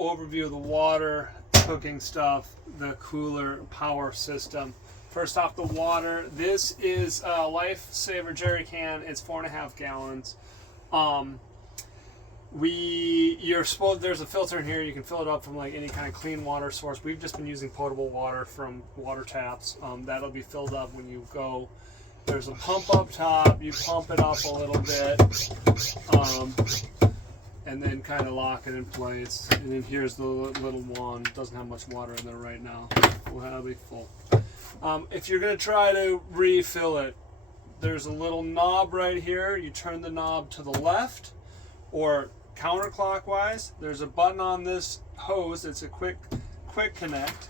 overview of the water, cooking stuff, the cooler power system. First off, the water. This is a Lifesaver jerry can. It's 4.5 gallons. There's a filter in here. You can fill it up from like any kind of clean water source. We've just been using potable water from water taps. That'll be filled up when you go. There's a pump up top. You pump it up a little bit, and then kind of lock it in place. And then here's the little one. Doesn't have much water in there right now. It'll be full. If you're gonna try to refill it, there's a little knob right here. You turn the knob to the left or counterclockwise. There's a button on this hose. It's a quick connect,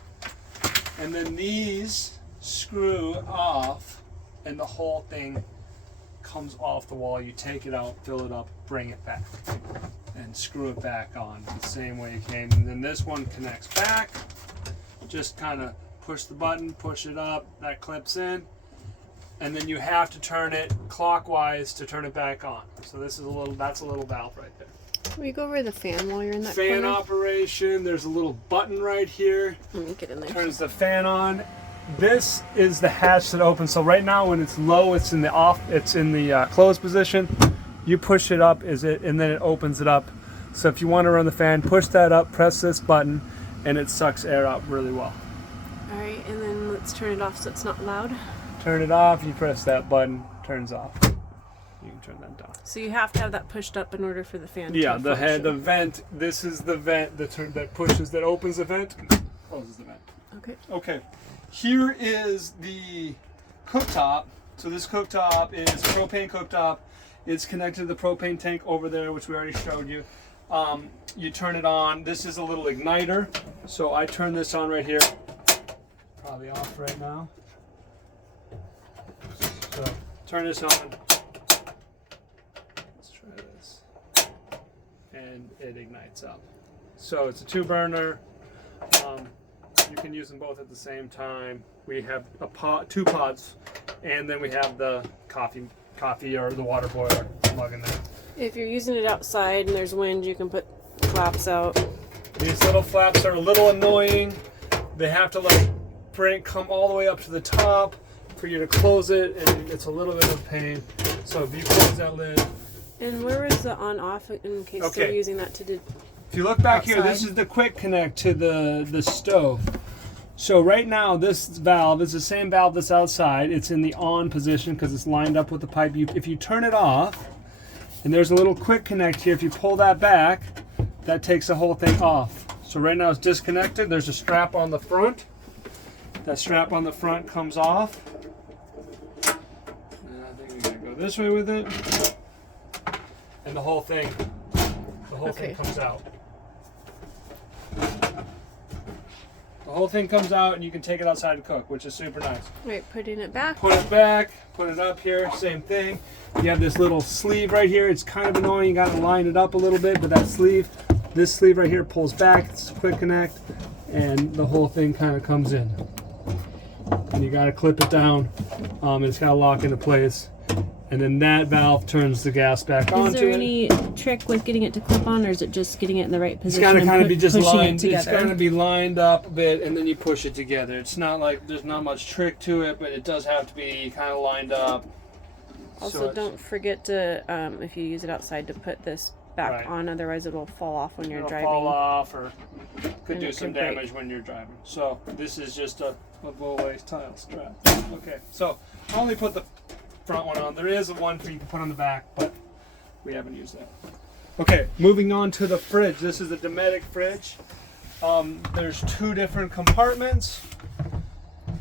and then these screw off, and the whole thing comes off the wall. You take it out, fill it up, bring it back, and screw it back on the same way it came. And then this one connects back. Just kind of push the button, push it up. That clips in. And then you have to turn it clockwise to turn it back on. So that's a little valve right there. Can we go over the fan while you're in that Fan corner? operation. There's a little button right here. Let me get in there. Turns the fan on. This is the hatch that opens. So right now when it's low, it's in the closed position. You push it up, and then it opens it up. So if you want to run the fan, push that up, press this button, and it sucks air out really well. All right, and then let's turn it off so it's not loud. Turn it off, you press that button, turns off. You can turn that down. So you have to have that pushed up in order for the fan to the function. vent, this is the vent that opens the vent, closes the vent. Okay. Here is the cooktop. So this cooktop is propane cooktop. It's connected to the propane tank over there, which we already showed you. You turn it on. This is a little igniter. So I turn this on right here. Probably off right now. So turn this on. Let's try this. And it ignites up. So it's a 2-burner. You can use them both at the same time. We have two pots, and then we have the coffee or the water boiler plug in there. If you're using it outside and there's wind, you can put flaps out. These little flaps are a little annoying. They have to come all the way up to the top for you to close it, and it's a little bit of a pain. So if you close that lid. And where is the on-off in case they're using that to do? If you look back here, this is the quick connect to the stove. So right now, this valve is the same valve that's outside. It's in the on position because it's lined up with the pipe. If you turn it off, and there's a little quick connect here, if you pull that back, that takes the whole thing off. So right now it's disconnected. There's a strap on the front. That strap on the front comes off. And I think we gotta go this way with it. And the whole thing comes out. The whole thing comes out, and you can take it outside to cook, which is super nice. Right, putting it back. Put it back, put it up here, same thing. You have this little sleeve right here. It's kind of annoying. You got to line it up a little bit, but this sleeve right here pulls back. It's a quick connect, and the whole thing kind of comes in. And you got to clip it down. It's got to lock into place. And then that valve turns the gas back onto it. Is there any trick with getting it to clip on, or is it just getting it in the right position? It's got to kind of be just lined. It's got to be lined up a bit, and then you push it together. It's not like there's not much trick to it, but it does have to be kind of lined up. Also, don't forget to, if you use it outside, to put this back on. Otherwise, it will fall off when you're driving. Fall off, or could do some damage when you're driving. So this is just a blow-away tile strap. Okay, so I only put the front one on. There is one for you can put on the back, but we haven't used that. Okay, moving on to the fridge. This is a Dometic fridge. There's 2 different compartments.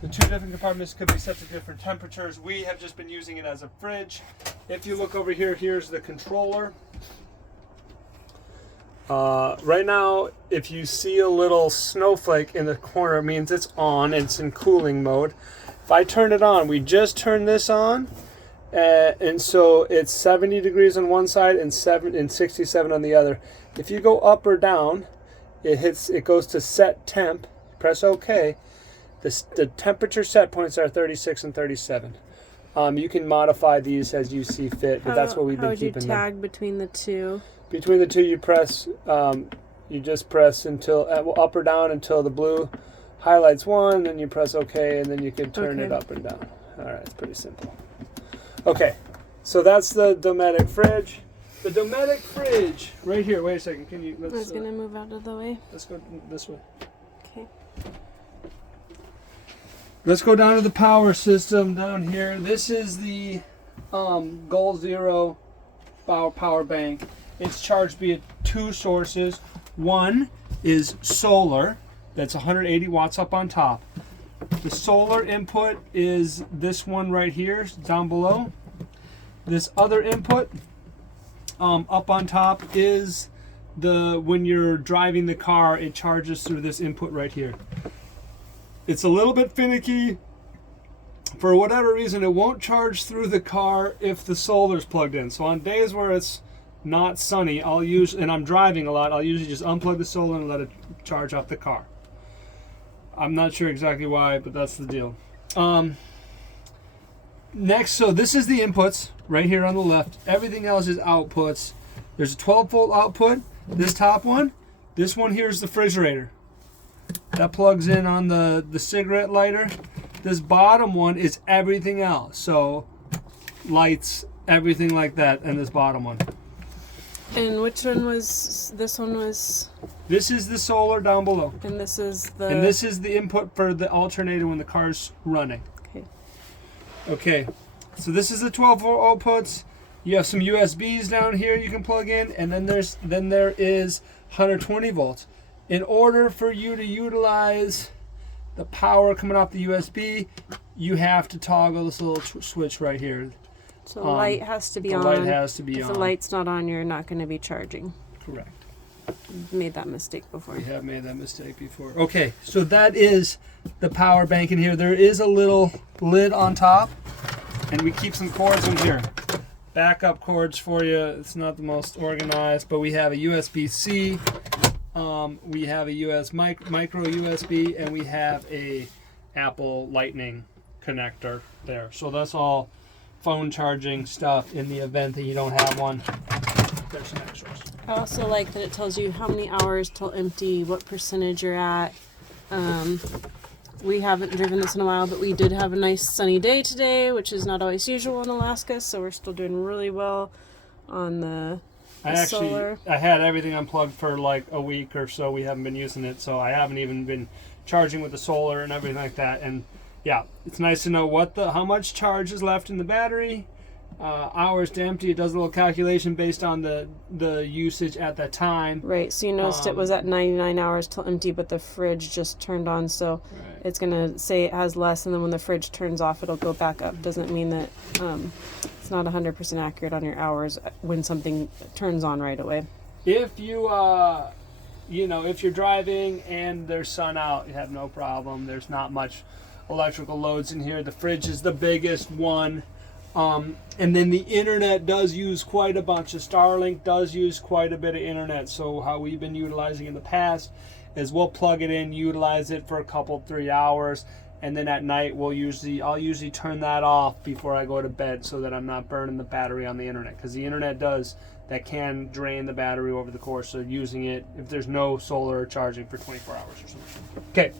The 2 different compartments could be set to different temperatures. We have just been using it as a fridge. If you look over here, here's the controller. Right now, if you see a little snowflake in the corner, it means it's on and it's in cooling mode. If I turn it on, we just turned this on. And so it's 70 degrees on one side and 67 on the other. If you go up or down, it goes to set temp. Press OK. The temperature set points are 36 and 37. You can modify these as you see fit, but that's what we've been keeping. How would you tag between the two? Between the two, you press You just press until up or down until the blue highlights 1, then you press OK, and then you can turn it up and down. All right, it's pretty simple. Okay, so that's the Dometic fridge. The Dometic fridge, right here. Wait a second. Can you? I was gonna move out of the way. Let's go this way. Okay. Let's go down to the power system down here. This is the Goal Zero power bank. It's charged via 2 sources. One is solar, that's 180 watts up on top. The solar input is this one right here, down below. This other input up on top is when you're driving the car, it charges through this input right here. It's a little bit finicky. For whatever reason, it won't charge through the car if the solar's plugged in. So on days where it's not sunny, and I'm driving a lot, I'll usually just unplug the solar and let it charge off the car. I'm not sure exactly why, but that's the deal. Next, so this is the inputs right here on the left. Everything else is outputs. There's a 12-volt output. This top one, this one here is the refrigerator. That plugs in on the cigarette lighter. This bottom one is everything else. So lights, everything like that, and this bottom one. And which one was, this one was? This is the solar down below. And this is the... And this is the input for the alternator when the car's running. Okay. Okay, so this is the 12-volt outputs. You have some USBs down here you can plug in, and then there is 120 volts. In order for you to utilize the power coming off the USB, you have to toggle this little switch right here. So the light has to be on. The light has to be on. If the light's not on, you're not going to be charging. Correct. Made that mistake before. We have made that mistake before. Okay, so that is the power bank in here. There is a little lid on top, and we keep some cords in here. Backup cords for you. It's not the most organized, but we have a USB-C. We have a micro USB, and we have a Apple Lightning connector there. So that's all phone charging stuff in the event that you don't have one. There's some extras. I also like that it tells you how many hours till empty, what percentage you're at. We haven't driven this in a while, but we did have a nice sunny day today, which is not always usual in Alaska, so we're still doing really well on the solar. I had everything unplugged for like a week or so. We haven't been using it, so I haven't even been charging with the solar and everything like that. And yeah, it's nice to know how much charge is left in the battery, hours to empty. It does a little calculation based on the usage at that time. Right, so you noticed it was at 99 hours till empty, but the fridge just turned on, so it's going to say it has less, and then when the fridge turns off, it'll go back up. Doesn't mean that it's not 100% accurate on your hours when something turns on right away. If you, if you're driving and there's sun out, you have no problem. There's not much electrical loads in here. The fridge is the biggest one. And then the internet does use quite a bunch. The Starlink does use quite a bit of internet. So how we've been utilizing in the past is we'll plug it in, utilize it for a couple, 3 hours, and then at night I'll usually turn that off before I go to bed so that I'm not burning the battery on the internet, because the internet can drain the battery over the course of using it if there's no solar charging for 24 hours or something. Okay.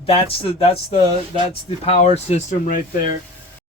That's the power system right there.